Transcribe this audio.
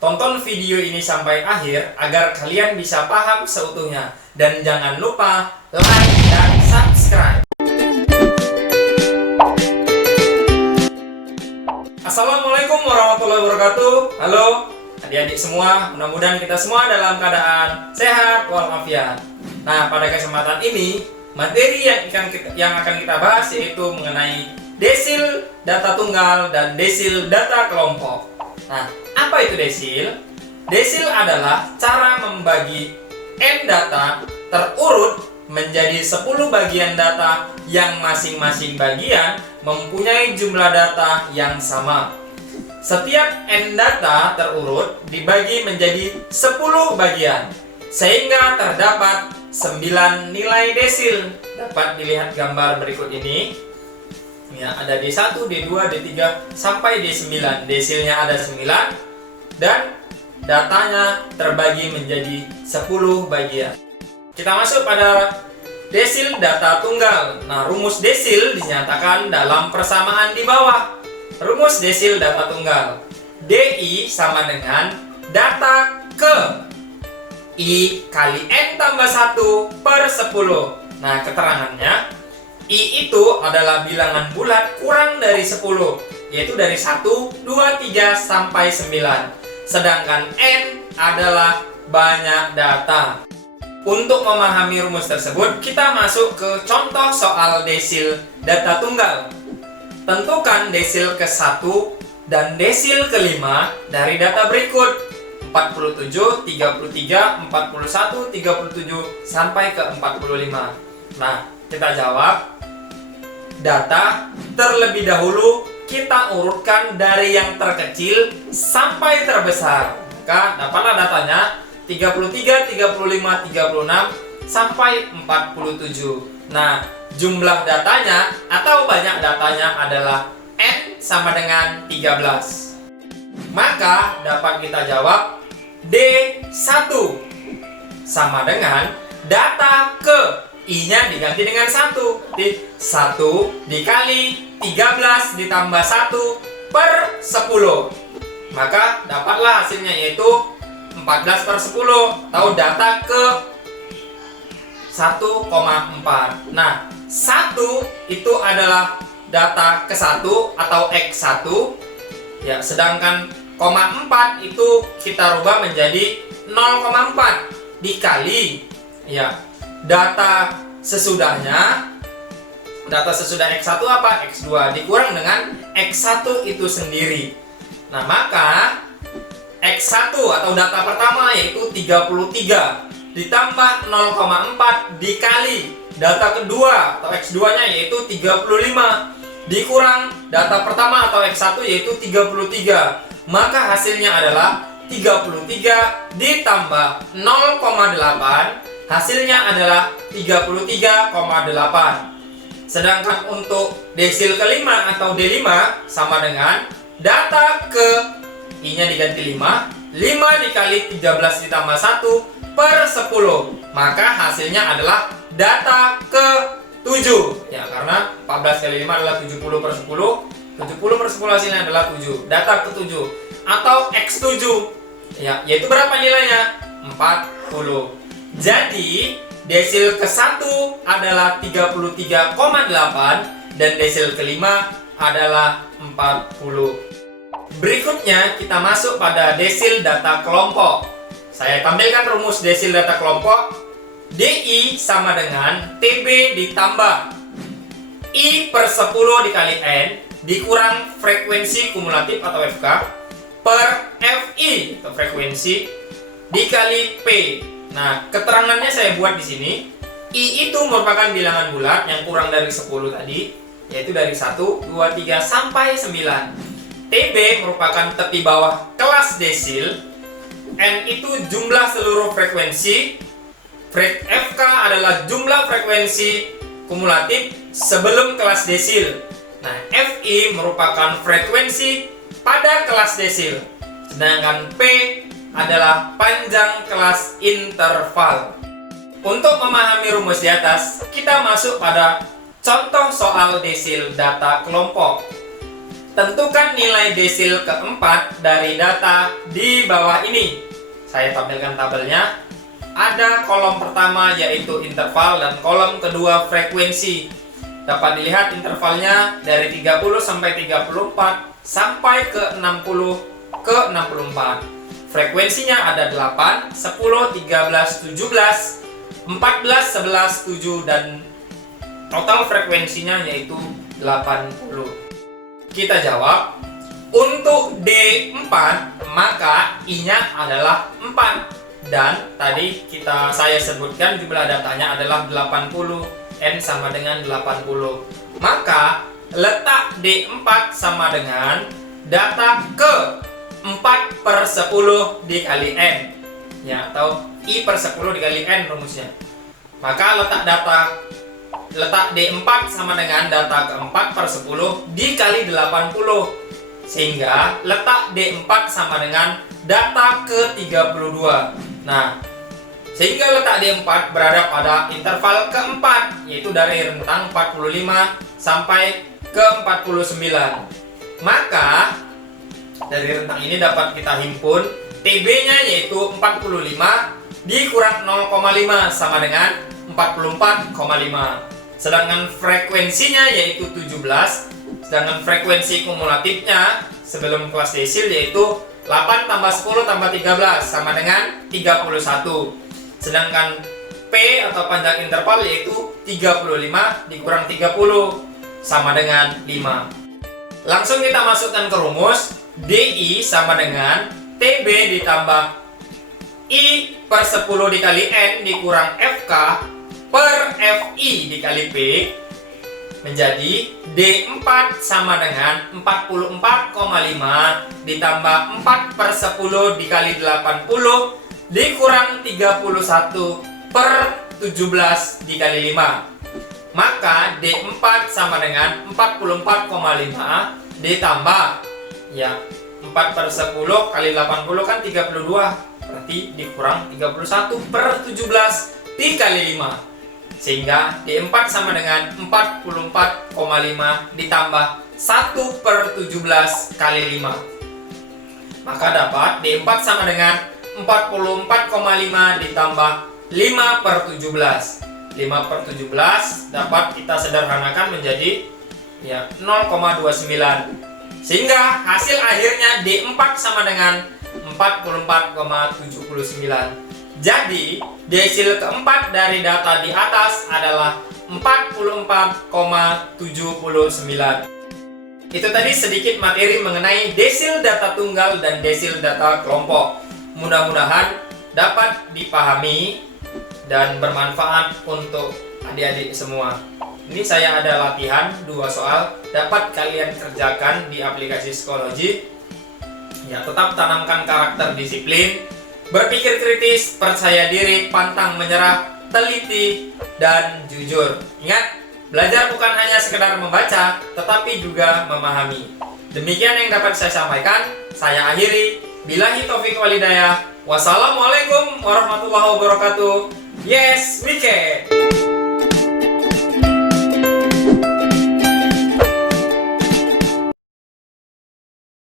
Tonton video ini sampai akhir agar kalian bisa paham seutuhnya. Dan jangan lupa like dan subscribe. Assalamualaikum warahmatullahi wabarakatuh. Halo adik-adik semua, mudah-mudahan kita semua dalam keadaan sehat walafiat. Nah, pada kesempatan ini materi yang akan kita bahas yaitu mengenai desil data tunggal dan desil data kelompok. Nah, apa itu desil? Desil adalah cara membagi n data terurut menjadi 10 bagian data yang masing-masing bagian mempunyai jumlah data yang sama. Setiap n data terurut dibagi menjadi 10 bagian, sehingga terdapat 9 nilai desil. Dapat dilihat gambar berikut ini. Ya, ada D1, D2, D3 sampai D9. Desilnya ada 9 dan datanya terbagi menjadi 10 bagian. Kita masuk pada desil data tunggal. Nah, rumus desil dinyatakan dalam persamaan di bawah. Rumus desil data tunggal. DI sama dengan data ke I kali N tambah 1 per 10. Nah, keterangannya I itu adalah bilangan bulat kurang dari 10, yaitu dari 1, 2, 3, sampai 9. Sedangkan N adalah banyak data. Untuk memahami rumus tersebut, kita masuk ke contoh soal desil data tunggal. Tentukan desil ke-1 dan desil ke-5 dari data berikut. 47, 33, 41, 37, sampai ke 45. Nah, kita jawab. Data terlebih dahulu kita urutkan dari yang terkecil sampai terbesar. Maka dapatlah datanya 33, 35, 36, sampai 47. Nah, jumlah datanya atau banyak datanya adalah N sama dengan 13. Maka dapat kita jawab D1 sama dengan data ke I-nya diganti dengan 1. 1 dikali 13 ditambah 1 per 10. Maka dapatlah hasilnya yaitu 14 per 10 atau data ke 1,4. Nah, 1 itu adalah data ke-1 atau X1. Ya, sedangkan 0,4 itu kita rubah menjadi 0,4 dikali ya data sesudahnya. Data sesudah X1 apa? X2 dikurang dengan X1 itu sendiri. Nah, maka X1 atau data pertama yaitu 33 ditambah 0,4 dikali data kedua atau X2 nya yaitu 35 dikurang data pertama atau X1 yaitu 33. Maka hasilnya adalah 33 ditambah 0,8, hasilnya adalah 33,8. Sedangkan untuk desil kelima atau D5 sama dengan data ke I-nya diganti 5, 5 dikali 13 ditambah 1 per 10. Maka hasilnya adalah data ke 7. Ya, karena 14 kali 5 adalah 70 per 10. 70 per 10 hasilnya adalah 7. Data ke-7 atau X7. Ya, yaitu berapa nilainya? 40. Jadi, desil ke-1 adalah 33,8 dan desil ke-5 adalah 40. Berikutnya kita masuk pada desil data kelompok. Saya tampilkan rumus desil data kelompok. DI sama dengan TB ditambah I per 10 dikali N dikurang frekuensi kumulatif atau FK per FI atau frekuensi dikali P. Nah, keterangannya saya buat di sini. I itu merupakan bilangan bulat yang kurang dari 10 tadi, yaitu dari 1, 2, 3 sampai 9. TB merupakan tepi bawah kelas desil. N itu jumlah seluruh frekuensi. FK adalah jumlah frekuensi kumulatif sebelum kelas desil. Nah, FI merupakan frekuensi pada kelas desil. Sedangkan P adalah panjang kelas interval. Untuk memahami rumus di atas, kita masuk pada contoh soal desil data kelompok. Tentukan nilai desil keempat dari data di bawah ini. Saya tampilkan tabelnya. Ada kolom pertama yaitu interval dan kolom kedua frekuensi. Dapat dilihat intervalnya dari 30 sampai 34 sampai ke 60 ke 64. Frekuensinya ada 8, 10, 13, 17, 14, 11, 7 dan total frekuensinya yaitu 80. Kita jawab. Untuk D4 maka I-nya adalah 4 dan tadi saya sebutkan jumlah datanya adalah 80. N sama dengan 80. Maka letak D4 sama dengan data ke 4/10 dikali N ya, atau I per 10 dikali N rumusnya. Maka letak D4 sama dengan data ke 4/10 dikali 80, sehingga letak D4 sama dengan data ke 32. Nah, sehingga letak D4 berada pada interval keempat, yaitu dari rentang 45 sampai ke 49. Maka dari rentang ini dapat kita himpun TB-nya yaitu 45 dikurang 0,5 sama dengan 44,5. Sedangkan frekuensinya yaitu 17. Sedangkan frekuensi kumulatifnya sebelum kelas desil yaitu 8 tambah 10 tambah 13 sama dengan 31. Sedangkan P atau panjang interval yaitu 35 dikurang 30 sama dengan 5. Langsung kita masukkan ke rumus. DI sama dengan TB ditambah I per 10 dikali N dikurang FK per FI dikali P menjadi D4 sama dengan 44,5 ditambah 4/10 dikali 80 dikurang 31 per 17 dikali 5. Maka D4 sama dengan 44,5 ditambah ya 4/10 kali 80 kan 32, berarti dikurang 31 per 17 dikali 5, sehingga D4 sama dengan 44,5 ditambah 1/17 kali 5. Maka dapat D4 sama dengan 44,5 ditambah 5/17. 5/17 dapat kita sederhanakan menjadi ya 0,29. Sehingga hasil akhirnya D4 sama dengan 44,79. Jadi desil keempat dari data di atas adalah 44,79. Itu tadi sedikit materi mengenai desil data tunggal dan desil data kelompok. Mudah-mudahan dapat dipahami dan bermanfaat untuk adik-adik semua. Ini saya ada latihan 2 soal, dapat kalian kerjakan di aplikasi Psikologi. Ya, tetap tanamkan karakter disiplin, berpikir kritis, percaya diri, pantang menyerah, teliti, dan jujur. Ingat, belajar bukan hanya sekedar membaca, tetapi juga memahami. Demikian yang dapat saya sampaikan. Saya akhiri. Billahi taufiq walhidayah. Wassalamualaikum warahmatullahi wabarakatuh. Yes, we can.